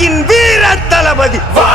படையின் வீர தளபதி. வா